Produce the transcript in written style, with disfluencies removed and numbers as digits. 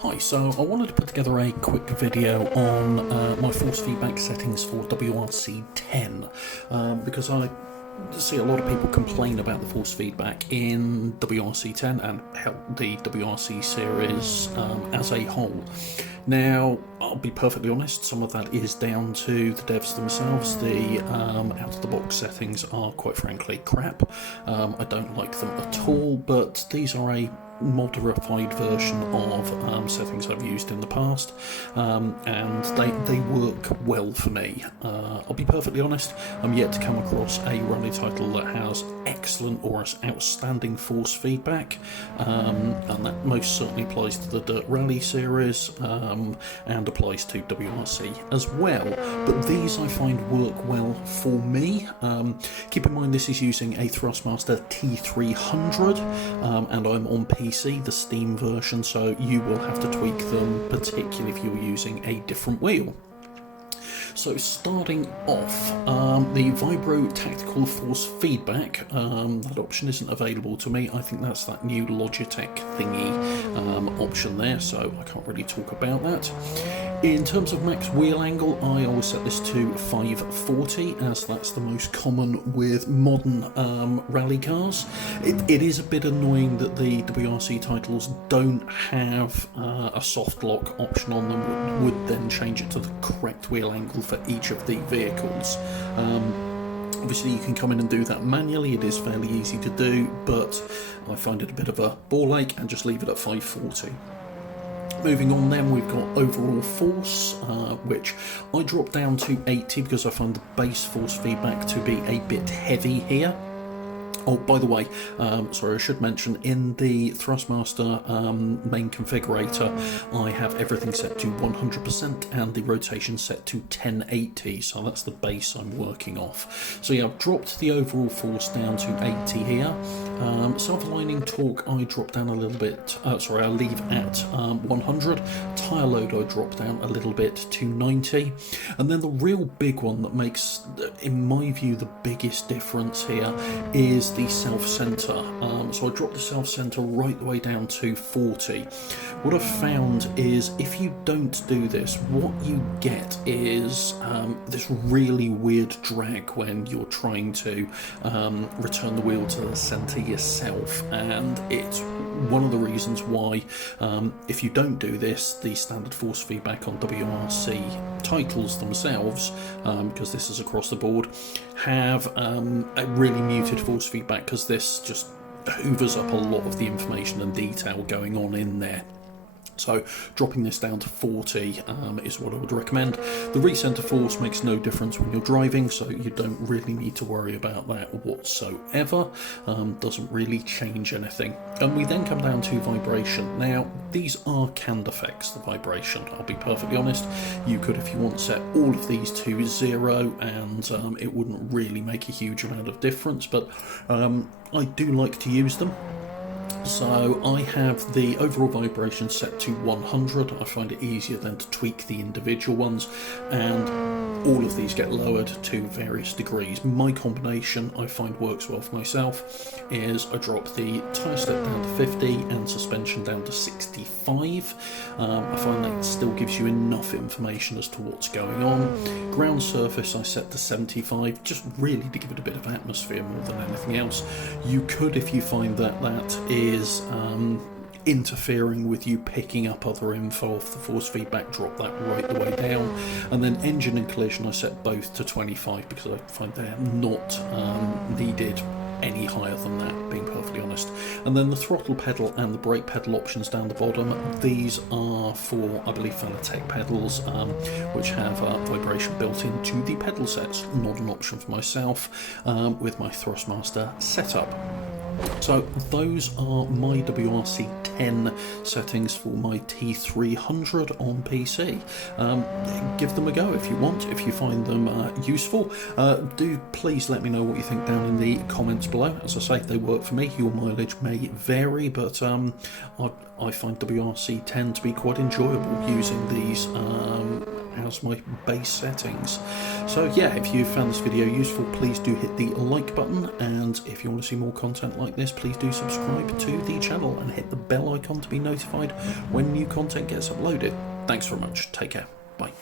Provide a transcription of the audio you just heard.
Hi, so I wanted to put together a quick video on my force feedback settings for WRC 10 because I see a lot of people complain about the force feedback in WRC 10 and the WRC series as a whole. Now, I'll be perfectly honest, some of that is down to the devs themselves. The out-of-the-box settings are, quite frankly, crap. I don't like them at all, but these are a modified version of settings I've used in the past, and they work well for me. I'll be perfectly honest, I'm yet to come across a rally title that has excellent or outstanding force feedback, and that most certainly applies to the Dirt Rally series and applies to WRC as well, but these I find work well for me. Keep in mind this is using a Thrustmaster T300 and I'm on PC, the Steam version, so you will have to tweak them, particularly if you're using a different wheel. So starting off, the Vibro Tactical Force Feedback, that option isn't available to me. I think that's that new Logitech thingy option there, so I can't really talk about that. In terms of max wheel angle, I always set this to 540, as that's the most common with modern rally cars. It is a bit annoying that the WRC titles don't have a soft lock option on them, would then change it to the correct wheel angle for each of the vehicles. Obviously you can come in and do that manually, it is fairly easy to do, but I find it a bit of a ball ache and just leave it at 540. Moving on then, we've got overall force, which I dropped down to 80 because I find the base force feedback to be a bit heavy here. Oh, by the way, sorry, I should mention, in the Thrustmaster main configurator, I have everything set to 100% and the rotation set to 1080, so that's the base I'm working off. So yeah, I've dropped the overall force down to 80 here. Self-aligning torque, I drop down a little bit, sorry, I leave at 100. Tyre load, I drop down a little bit to 90. And then the real big one that makes, in my view, the biggest difference here is the self-centre. So I dropped the self-centre right the way down to 40. What I've found is if you don't do this, what you get is this really weird drag when you're trying to return the wheel to the centre yourself, and it's one of the reasons why if you don't do this, the standard force feedback on WRC titles themselves, because this is across the board, have a really muted force feedback, because this just hoovers up a lot of the information and detail going on in there. So dropping this down to 40 is what I would recommend. The recenter force makes no difference when you're driving, so you don't really need to worry about that whatsoever. Doesn't really change anything. And we then come down to vibration. Now, these are canned effects, the vibration. I'll be perfectly honest. You could, if you want, set all of these to 0 and it wouldn't really make a huge amount of difference, but I do like to use them. So I have the overall vibration set to 100. I find it easier then to tweak the individual ones, and all of these get lowered to various degrees. My combination I find works well for myself is I drop the tyre step down to 50 and suspension down to 65. I find that still gives you enough information as to what's going on. Ground surface I set to 75, just really to give it a bit of atmosphere more than anything else. You could, if you find that that is interfering with you picking up other info off the force feedback, drop that right the way down. And then engine and collision I set both to 25 because I find they're not needed any higher than that, being perfectly honest. And then the throttle pedal and the brake pedal options down the bottom, these are for, I believe, Fanatec pedals, which have vibration built into the pedal sets. Not an option for myself with my Thrustmaster setup. So those are my WRC 10 settings for my T300 on PC. Give them a go if you want, if you find them useful. Do please let me know what you think down in the comments below. As I say, they work for me. Your mileage may vary, but I find WRC 10 to be quite enjoyable using these as my base settings. So yeah, if you found this video useful, please do hit the like button, and if you want to see more content like this, please do subscribe to the channel and hit the bell icon to be notified when new content gets uploaded. Thanks very much. Take care. Bye.